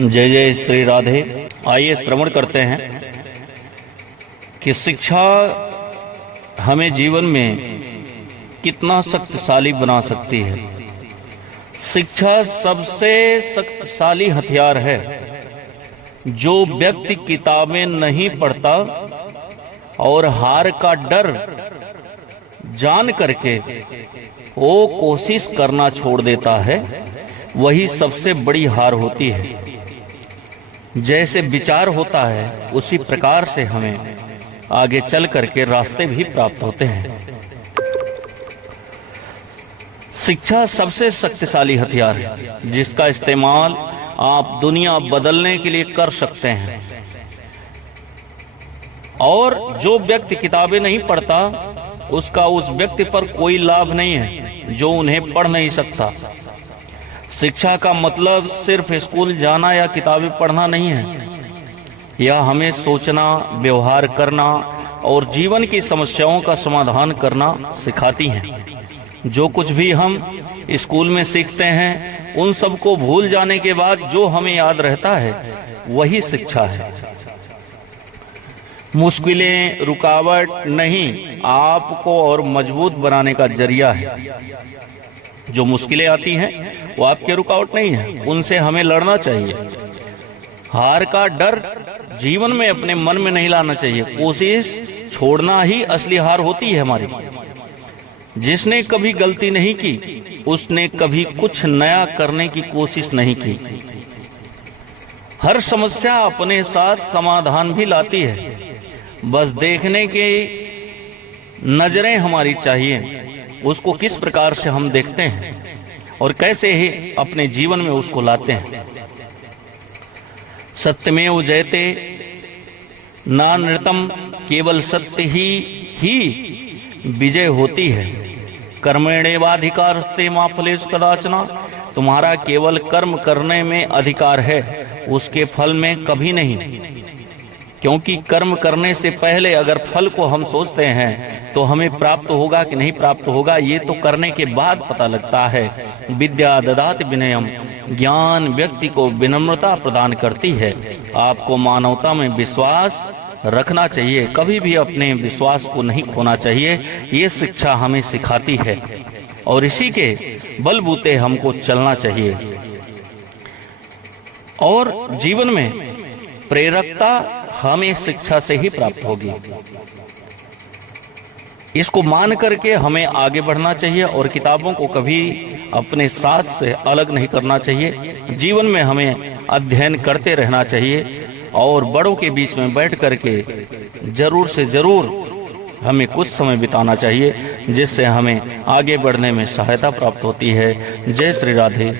जय जय श्री राधे। आइए श्रवण करते हैं कि शिक्षा हमें जीवन में कितना शक्तिशाली बना सकती है। शिक्षा सबसे शक्तिशाली हथियार है। जो व्यक्ति किताबें नहीं पढ़ता और हार का डर जान करके वो कोशिश करना छोड़ देता है, वही सबसे बड़ी हार होती है। जैसे विचार होता है उसी प्रकार से हमें आगे चल करके रास्ते भी प्राप्त होते हैं। शिक्षा सबसे शक्तिशाली हथियार है जिसका इस्तेमाल आप दुनिया बदलने के लिए कर सकते हैं। और जो व्यक्ति किताबें नहीं पढ़ता उसका उस व्यक्ति पर कोई लाभ नहीं है जो उन्हें पढ़ नहीं सकता। शिक्षा का मतलब सिर्फ स्कूल जाना या किताबें पढ़ना नहीं है। यह हमें सोचना, व्यवहार करना और जीवन की समस्याओं का समाधान करना सिखाती है। जो कुछ भी हम स्कूल में सीखते हैं उन सबको भूल जाने के बाद जो हमें याद रहता है वही शिक्षा है। मुश्किलें रुकावट नहीं, आपको और मजबूत बनाने का जरिया है। जो मुश्किलें आती हैं वो आपके रुकावट नहीं है, उनसे हमें लड़ना चाहिए। हार का डर जीवन में अपने मन में नहीं लाना चाहिए। कोशिश छोड़ना ही असली हार होती है हमारी। जिसने कभी गलती नहीं की उसने कभी कुछ नया करने की कोशिश नहीं की। हर समस्या अपने साथ समाधान भी लाती है। बस देखने की नजरें हमारी चाहिए, उसको किस प्रकार से हम देखते हैं और कैसे ही अपने जीवन में उसको लाते हैं। सत्यमेव जयते नानृतम, केवल सत्य ही विजय होती है। कर्मण्येवाधिकारस्ते मा फलेषु कदाचन, तुम्हारा केवल कर्म करने में अधिकार है, उसके फल में कभी नहीं। क्योंकि कर्म करने से पहले अगर फल को हम सोचते हैं तो हमें प्राप्त होगा कि नहीं प्राप्त होगा, ये तो करने के बाद पता लगता है। विद्या ददाति विनयम, ज्ञान व्यक्ति को विनम्रता प्रदान करती है। आपको मानवता में विश्वास रखना चाहिए, कभी भी अपने विश्वास को नहीं खोना चाहिए। ये शिक्षा हमें सिखाती है और इसी के बलबूते हमको चलना चाहिए। और जीवन में प्रेरकता हमें शिक्षा से ही प्राप्त होगी। इसको मान करके हमें आगे बढ़ना चाहिए और किताबों को कभी अपने साथ से अलग नहीं करना चाहिए। जीवन में हमें अध्ययन करते रहना चाहिए और बड़ों के बीच में बैठ करके जरूर से जरूर हमें कुछ समय बिताना चाहिए, जिससे हमें आगे बढ़ने में सहायता प्राप्त होती है। जय श्री राधे।